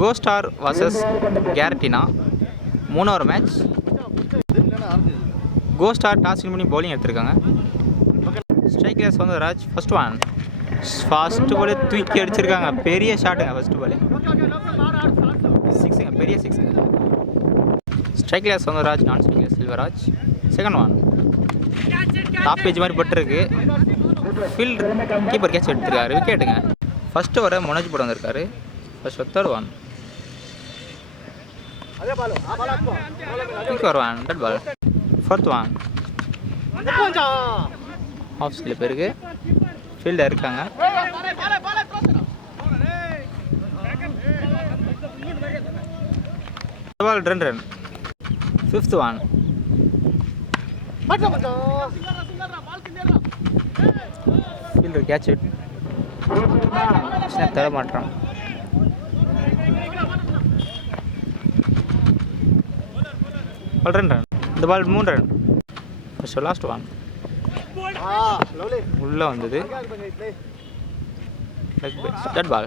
Co-star vs கேரட்டினா 3வது match. கோஸ்டார் டாஸ் வின் பண்ணி பவுலிங் எடுத்திருக்காங்க. ஸ்ட்ரைக்ல Soundararaj first one. First ball தூக்கி அடிச்சிருக்காங்க. பெரிய ஷாட்டுங்க ஃபர்ஸ்ட் பால். சிக்ஸுங்க, பெரிய சிக்ஸுங்க. ஸ்ட்ரைக்ல சௌந்தரராஜ், நான் ஸ்ட்ரைக்ல Selvaraj. Second one top page மாதிரி பட்டிருக்கு. ஃபீல்ட் கீப்பர் கேட்ச் எடுத்திருக்காரு. விக்கெட்டுங்க. ஃபர்ஸ்ட் வர மனோஜ் போட வந்திருக்காரு. ஃபர்ஸ்ட் தேர்ட் ஒன் குயிக் வருவான். Dead ball. Fourth one off சில பேருக்கு ஃபீல்டில் இருக்காங்க. Ball 2 run. Fifth one fielder catch தர மாட்டான். Ball 2 run. இந்த ball 3 run. First last one உள்ளே வந்தது. Dead ball.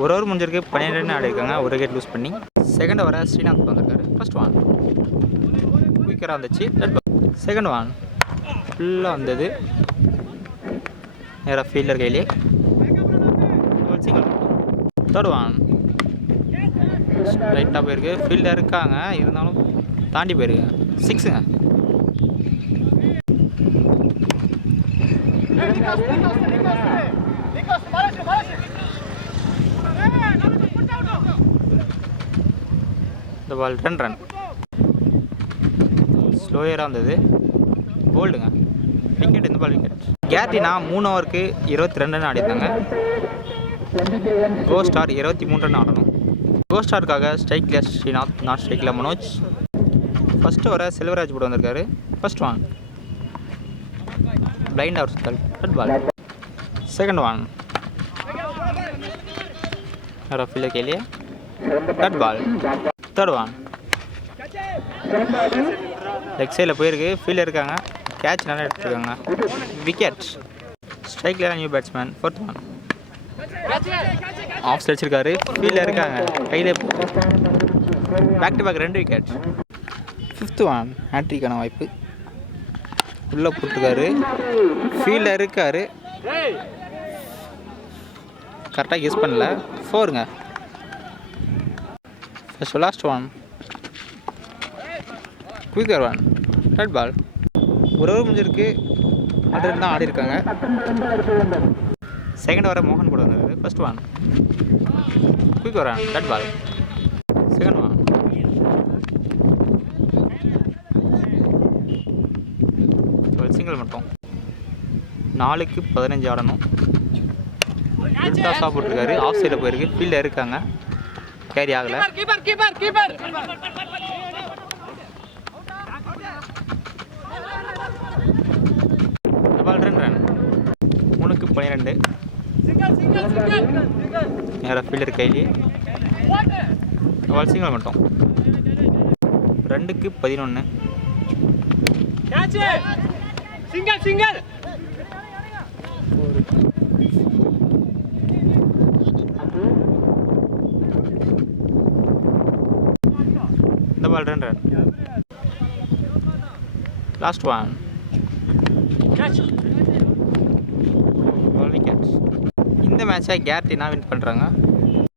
ஒரு ஓவர் முடிஞ்சிருக்கு. 12 ரன் ஆடிருக்காங்க. ஒரு விக்கெட் லூஸ் பண்ணி. செகண்ட் ஓவரை ஸ்ரீநாத் வந்திருக்காரு. ஃபர்ஸ்ட் ஒன் குயிக்கராக வந்துச்சு. Dead ball. செகண்ட் ஒன் ஃபுல்லாக வந்தது. நேராக ஃபீல்டர் கையிலே சிங்கிள். தேர்ட் ஒன் ரைட்டாக போயிருக்கு. ஃபீல்டர் இருக்காங்க, இருந்தாலும் தாண்டி போயிருக்கு. சிக்ஸுங்க. இந்த பால் 2 ரன். ஸ்லோயராக இருந்தது. போல்டுங்க. விக்கெட். இந்த பால் விக்கெட். கேரட்டினா 3 ஓவருக்கு 22 ரன் ஆடிருந்தாங்க. கோஸ்டார் 23 ரன் ஆடணும். கோஸ்டாருக்காக ஸ்ட்ரைக்கில் ஸ்ரீநாத், நான் ஸ்ட்ரைக்கில் மனோஜ். ஃபர்ஸ்ட் ஓவரை செல்வராஜ் போட்டு வந்திருக்காரு. ஃபர்ஸ்ட் ஒன் பிளைண்ட் அவர் சுத்தல். Dead ball. Second one fielder கையிலே dead ball. Third one leg சைடில் போயிருக்கு. ஃபீல்டர் இருக்காங்க. கேட்ச் நல்லா எடுத்துருக்காங்க. விக்கெட். ஸ்ட்ரைக்கில் new batsman. Fourth one off side வச்சிருக்காரு. ஃபீல்டர் இருக்காங்க. கையிலே back to back 2 wicket. Fifth one ஹேட்ரிக்கான வாய்ப்பு. உள்ளே போட்டுருக்காரு. ஃபீல்டர் இருக்காரு. கரெக்டாக யூஸ் பண்ணல. 4ங்க. First last one quicker one. Dead ball. ஒரு ஓவர் முடிஞ்சிருக்கு. 100 ரன் தான் ஆடிருக்காங்க. செகண்ட் ஓவரை மோகன் போட வந்தார். First one quick one. Dead ball. Second one single மட்டும். 4க்கு 15 ஆடணும். டாஸாக போட்டிருக்காரு. ஆஃப் சைடில் போயிருக்கு. ஃபீல்டில் இருக்காங்க. கேரி ஆகலை. இந்த பால் 2 ரன். 3க்கு 12. நேராக ஃபீல்டர் கையிலே பால் சிங்கிள் மட்டும். 2க்கு 11. சிங்கிள் இந்த பால் 2 ரன். Last one wicket. இந்த மேட்சை கேரட்டினா வின் பண்ணுறாங்க.